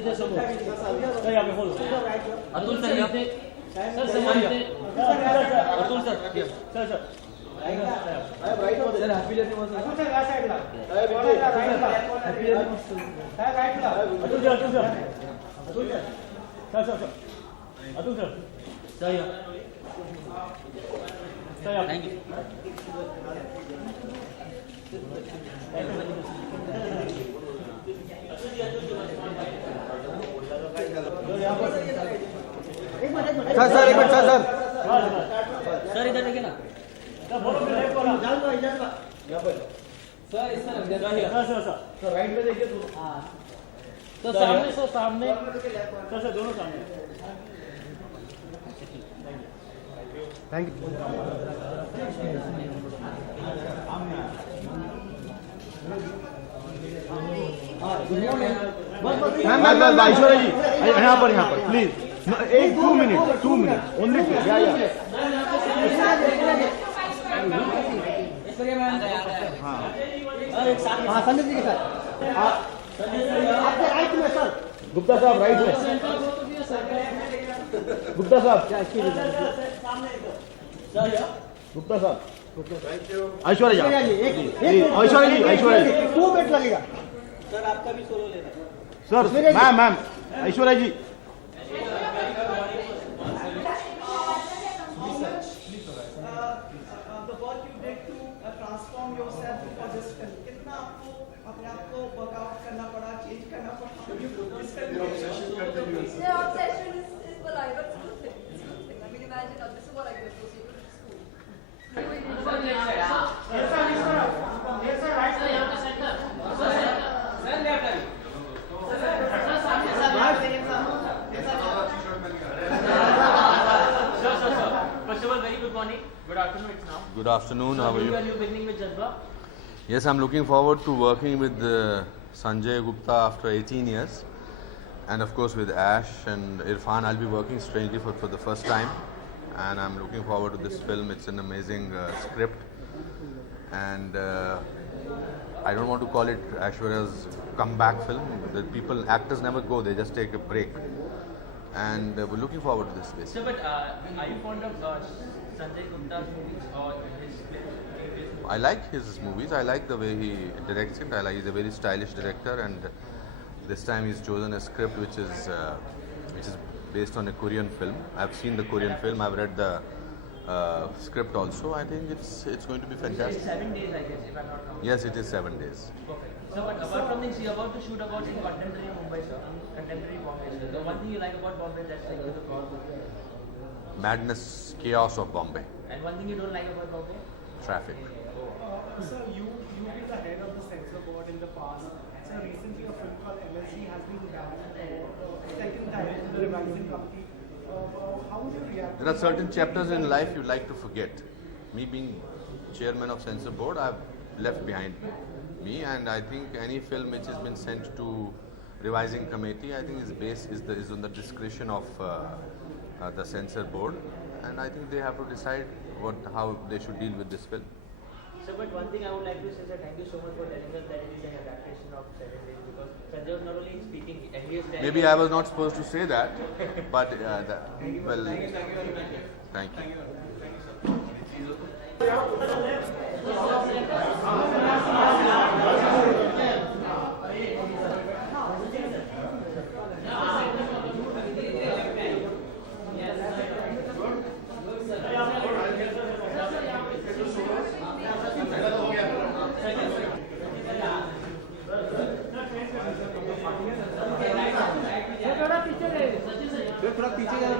Sir यहाँ पे बोलो अतुल सर यहाँ पे सर समोर Atul sir sir sir sir happy journey मस्त अतुल सर या साइडला हैप्पी जर्नी मस्त सर राइटला Atul sir Atul sir sir sir sir Atul sir sir या सर या थैंक यू सर एक मिनट सर सर इधर देखिए ना सर राइट में देखिए तो सामने सर सामने सर दोनों सामने थैंक यू मैम ऐश्वर्या जी यहाँ पर प्लीज एक 2 मिनट ओनली हाँ संजय जी के साथ आपके राइट में सर गुप्ता साहब राइट में गुप्ता साहब गुप्ता साहब ऐश्वर्या जी 2 मिनट लगेगा सर आपका भी सोलो लेना sir ma'am Aishwarya ji Good afternoon. How are you? Are you beginning with Jazba? Yes, I'm looking forward to working with Sanjay Gupta after 18 years, and of course with Ash and Irfan. I'll be working strangely for the first time, and I'm looking forward to this film. It's an amazing script, and I don't want to call it Aishwarya's comeback film. The actors never go; they just take a break, and we're looking forward to this space. So, but are you fond of Sanjay Gupta's movies or his films? I like his movies. I like the way he directs it. He's a very stylish director, and this time he's chosen a script which is based on a Korean film. I've seen the Korean film. I've read the script also. I think it's going to be fantastic. It's 7 days, I guess, if I'm not wrong. Yes, it is 7 days. Perfect. So, but apart from this, you're about to shoot about in contemporary Mumbai, sir, contemporary Bombay. So, the one thing you like about Bombay, that's like the call. Madness, chaos of Bombay. And one thing you don't like about Bombay? Traffic. Sir, you've been the head of the censor board in the past. So recently a film called MSC has been banned for second time in the revising company. How would you react? There are certain chapters in life you like to forget. Me being chairman of censor board, I've left behind me, and I think any film which has been sent to revising committee, I think is on the discretion of the censor board, and I think they have to decide how they should deal with this film. So, but one thing I would like to say, sir, thank you so much for telling us that it is an adaptation of 7 days, because Sanjay was not only speaking, and he is telling. Maybe I was not supposed to say that, but well, thank you. थोड़ा पीछे जाना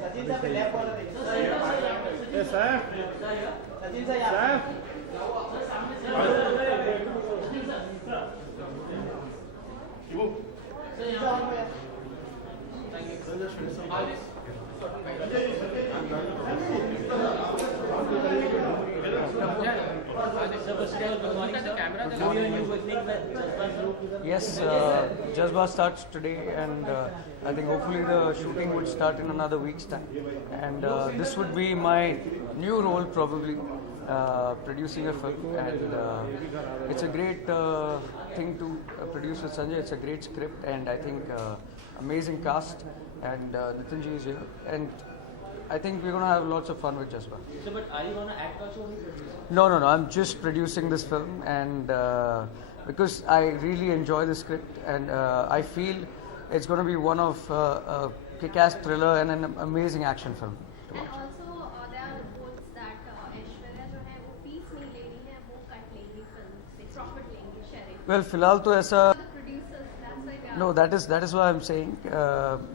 सचिन साहब left वाला देखिए sir Sachin साहब Yes, Jazba starts today, and I think hopefully the shooting would start in another week's time. And this would be my new role probably. producing a film, and it's a great thing to produce with Sanjay. It's a great script, and I think amazing cast, and Nitinji is here, and I think we're gonna have lots of fun with Jazba. So, but are you gonna act also? No. I'm just producing this film, and because I really enjoy the script, and I feel it's going to be one of a kick-ass thriller and an amazing action film. And also there are reports that Aishwarya जो है वो fees नहीं ले रही है, वो cut लेंगी film से, प्रॉफिट लेंगी शेयरिंग. Well, फिलहाल तो ऐसा The producers, that's why they are. No, that is why I'm saying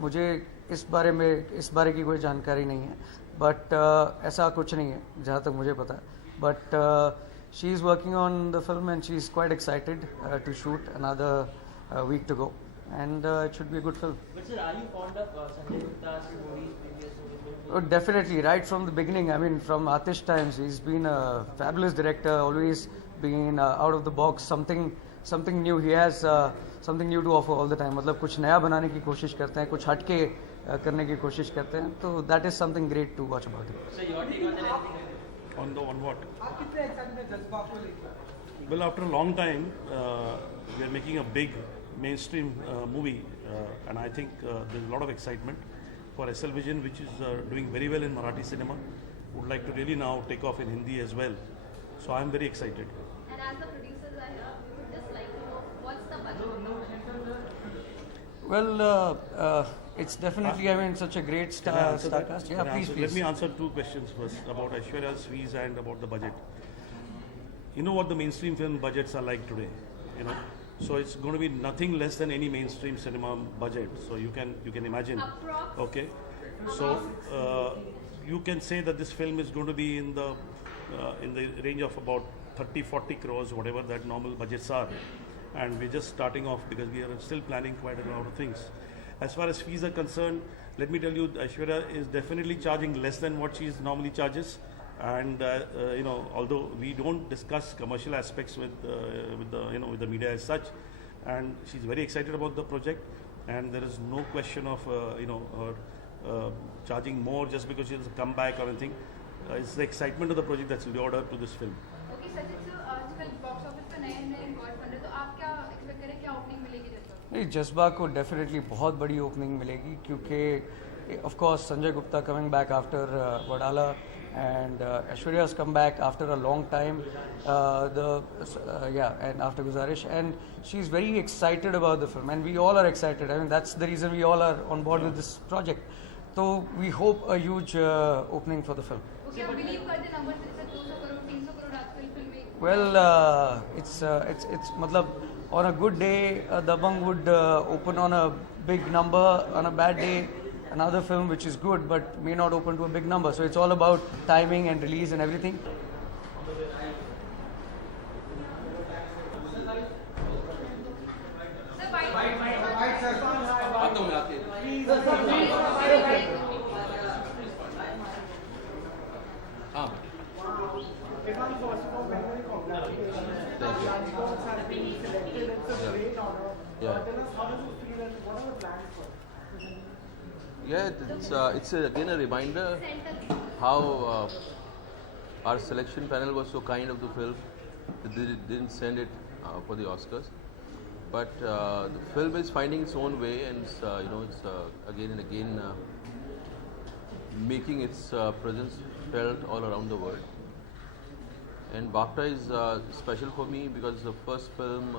मुझे इस बारे की कोई जानकारी नहीं है, बट ऐसा कुछ नहीं है जहाँ तक मुझे पता है, but she is working on the film and she is quite excited to shoot another week to go, and it should be a good film. But sir, are you fond of Sanjay Gupta's movies, previous movies? Definitely, right from the beginning. I mean, from Atish times, he's been a fabulous director, always been out of the box, something new. He has something new to offer all the time. मतलब कुछ नया बनाने की कोशिश करते हैं, कुछ हटके करने की कोशिश करते हैं, तो that is something great to watch about him. So your take on anything? On what? आप कितने एक्साइटेड हैं जज्बा को लेकर? Well, after a long time, we are making a big mainstream movie, and I think there's a lot of excitement for SL Vision, which is doing very well in Marathi cinema. Would like to really now take off in Hindi as well. So I'm very excited. And as the producers are here, we would just like to know what's the budget? Well, it's definitely, I mean, such a great star cast. Yeah, please. Let me answer two questions first about Aishwarya's fees and about the budget. You know what the mainstream film budgets are like today, you know. So it's going to be nothing less than any mainstream cinema budget. So you can imagine. Approx? Okay. So you can say that this film is going to be in the range of about 30-40 crores, whatever that normal budgets are. And we're just starting off because we are still planning quite a lot of things. As far as fees are concerned, let me tell you, Aishwarya is definitely charging less than what she normally charges. And you know, although we don't discuss commercial aspects with the media as such, and she's very excited about the project, and there is no question of her charging more just because she has a comeback or anything. It's the excitement of the project that's lured her to this film. Okay Sachin sir आजकल box office पे नए नए record बन रहे हैं, तो आप क्या एक्सपेक्ट करें, क्या ओपनिंग मिलेगी जज्बा? नहीं, जज्बा को डेफिनेटली बहुत बड़ी ओपनिंग मिलेगी, क्योंकि of course Sanjay Gupta coming back after Wadala and Aishwarya's come back after a long time, and after Guzarish, and she's very excited about the film, and we all are excited. I mean, that's the reason we all are on board with this project. So we hope a huge opening for the film. Okay, आप believe करते हैं number से 200 करोड़ 300 करोड़ आजकल फिल्में? Well, it's मतलब on a good day, Dabang would open on a big number. On a bad day, another film which is good but may not open to a big number. So it's all about timing and release and everything. Ivan, first of all, many congratulations. Rajkots has been selected. It's a great honor. Yeah. Tell us, how does it feel and what are the plans for it? Yeah, it's again a reminder how our selection panel was so kind of the film. They didn't send it for the Oscars, but the film is finding its own way, and it's again and again making its presence felt all around the world. And BAFTA is special for me because the first film,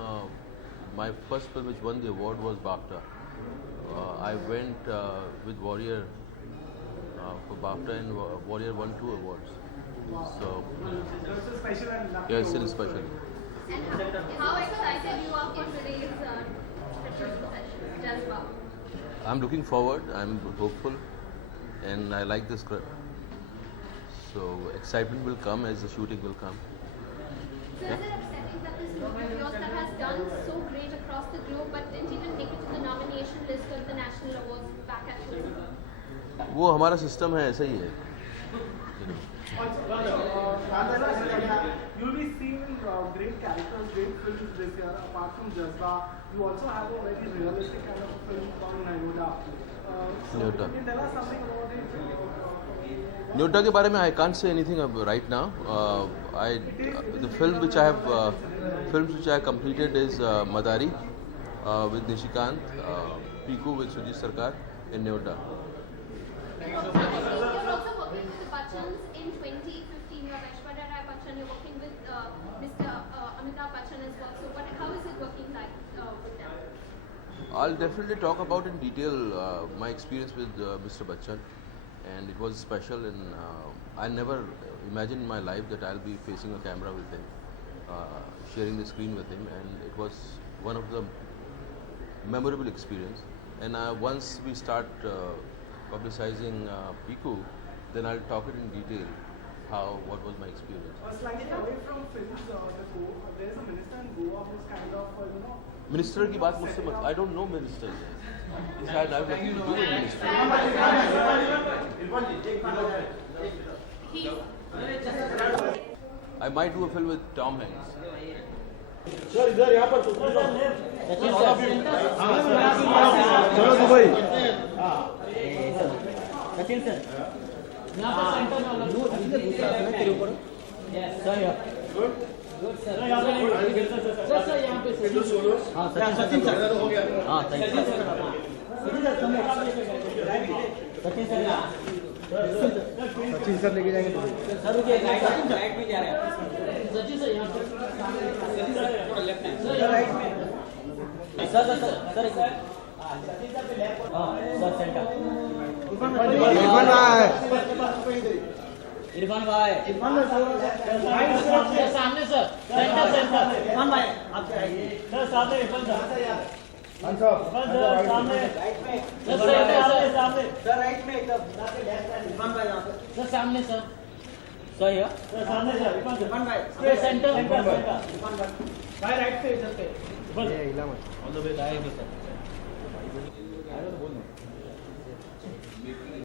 my first film which won the award was BAFTA. I went with Warrior for BAFTA, and Warrior won 2 awards. So It's a special and lucky. yeah, it's still special. And how excited you are for today's session, Jazba? I'm looking forward. I'm hopeful, and I like the script. So excitement will come as the shooting will come. So is it upsetting that this movie of yours that has done so great across the globe but didn't even make it to the nomination list of the national awards back at home? वो हमारा system है, ऐसा ही है. You'll be seeing great characters, great films this year. Apart from Jazba, you also have a very realistic kind of film called Nayoda. So Nayoda. can you tell us something about it? न्योटा के बारे में I can't say anything right now. The film which I have completed is Madari with Nishikant, Piku with Sujit Sarkar in Nyota. You're also working with the Bachchans in 2015. You're Aishwarya Rai Bachchan. You're working with Mr. Amitabh Bachchan as well. So, how is it working like with them? I'll definitely talk about in detail my experience with Mr. Bachchan, and it was special. And I never imagined in my life that I'll be facing a camera with him, sharing the screen with him, and it was one of the memorable experience. And once we start publicizing Piku, then I'll talk it in detail what was my experience. Slightly away from films, there is a minister in Goa who's kind of, Minister की बात मुझसे मत. I don't know minister. This had nothing to do with minister. I might do a film with Tom Hanks. Sir इधर यहाँ पर चलो Dubai. Sachin sir यहाँ पर सेंटर में तेरे ऊपर सर यहाँ सर यहाँ पे हाँ सचिन सर हाँ सचिन सर लेके जाएंगे सर रुकिए राइट में जा रहे हैं सचिन सर यहाँ पर लेफ्ट हैंड सर राइट में सर हाँ सर सेंटर इरफान भाई सामने सर सेंटर इरफान भाई आप आइए सर सामने इरफान सर सामने सर राइट में एकदम इरफान भाई यहाँ पे सर सामने सर सही है सर सामने सर इरफान भाई सेंटर इरफान भाई राइट पे इधर पे ऑल द वे आएंगे सर